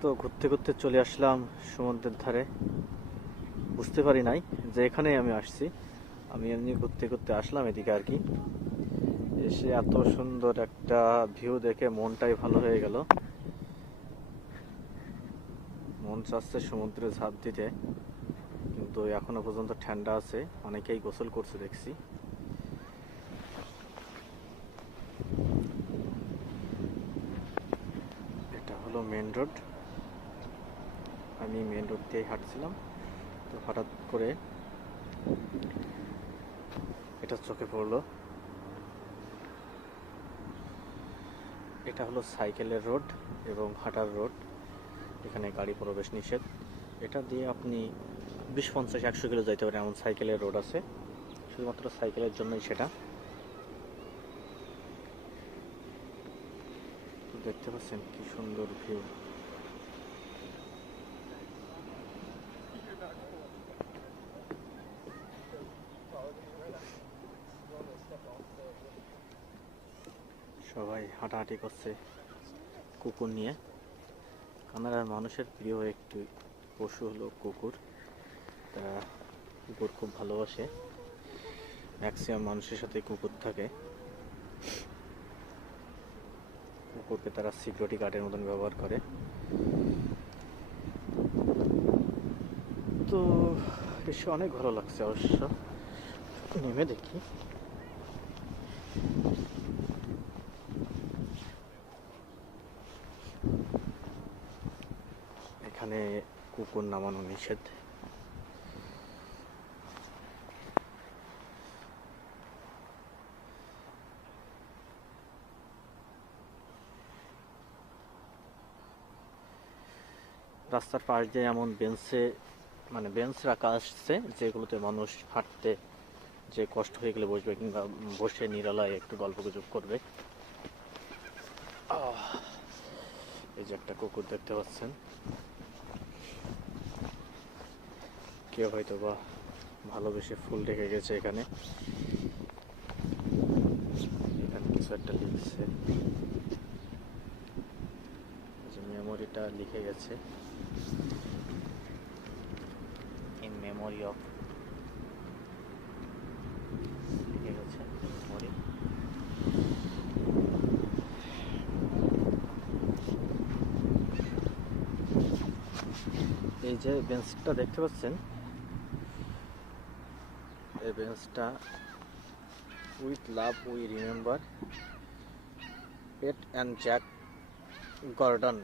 তো ঘুরতে ঘুরতে চলে আসলাম সমুদ্রের ধারে। বুঝতে পারি নাই যে এখানেই আমি আসছি। আমি এমনি ঘুরতে ঘুরতে আসলাম এদিকে আর কি। এসে এত সুন্দর একটা ভিউ দেখে মনটাই ভালো হয়ে গেল। মন চাচ্ছে সমুদ্রে ঝাঁপ দিতে, কিন্তু এখনো পর্যন্ত ঠান্ডা আছে, অনেকেই গোসল করছে দেখছি। এটা হলো মেন রোড। আমি মেন রোড দিয়েই হাঁটছিলাম, তো হঠাৎ করে এটা চোখে পড়লো। এটা হলো সাইকেলের রোড এবং হাঁটার রোড। এখানে গাড়ি প্রবেশ নিষেধ। এটা দিয়ে আপনি 20, 50, 100 কিলো যাইতে পারেন, এমন সাইকেলের রোড আছে, শুধুমাত্র সাইকেলের জন্যই সেটা। তো দেখতে পাচ্ছেন কি সুন্দর ভিউ। সবাই হাঁটাহাঁটি করছে কুকুর নিয়ে। কানাডার মানুষের প্রিয় একটি পশু হলো কুকুর। তারা কুকুর খুব ভালোবাসে। ম্যাক্সিমাম মানুষের সাথে কুকুর থাকে। কুকুরকে তারা সিকিউরিটি গার্ডের মতন ব্যবহার করে। তো এসে অনেক ভালো লাগছে অবশ্য। নেমে দেখি। এখানে কুকুর নামানো নিষেধ। রাস্তার পাশ দিয়ে এমন বেঞ্চ রাখা আসছে, যেগুলোতে মানুষ হাঁটতে যে কষ্ট হয়ে গেলে বসবে, কিংবা বসে নিরালায় একটু গল্পগুজব করবে। এই যে একটা কুকুর দেখতে পাচ্ছেন, কেউ হয়তো বা ভালোবেসে ফুল রেখে গেছে এখানে। এখানে কিছু একটা লিখছে, যে মেমোরিটা লিখে গেছে, ইন মেমোরি অফ, লিখে গেছে মেমোরি। এই যে বেঞ্চটা দেখতে পাচ্ছেন, এই বেঞ্চটা with love we remember Pat and Jack Gordon